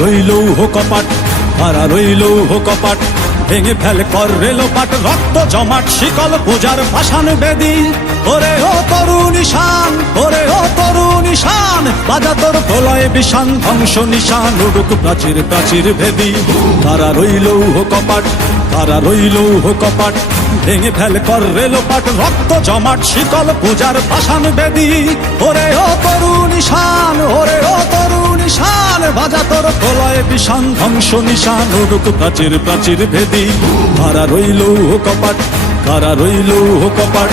রইল কপাট, হারা রইল কপাট, ভেঙে ফেল কর রেলোপাট, রক্ত জমাট শিকল পূজার পাষাণ বেদী। ওরে ও তরুণ ঈশান, ওরে ও তরুণ ঈশান, বাজা তোর প্রলয় বিষান, ধ্বংস নিশান উড়ুক প্রাচীর প্রাচীর ভেদী। হারা রইল কপাট, হারা রইল কপাট, ভেঙে ফেল কর রেলোপাট, রক্ত জমাট শিকল পূজার পাষাণ বেদী। ওরে ও তরুণ ঈশান, ওরে ও তরুণ ঈশান, বাজা তোর প্রলয় বিষান, ধ্বংস নিশান উড়ুক প্রাচীর প্রাচীর ভেদী। হারা রইল কপাট, হারা রইল কপাট।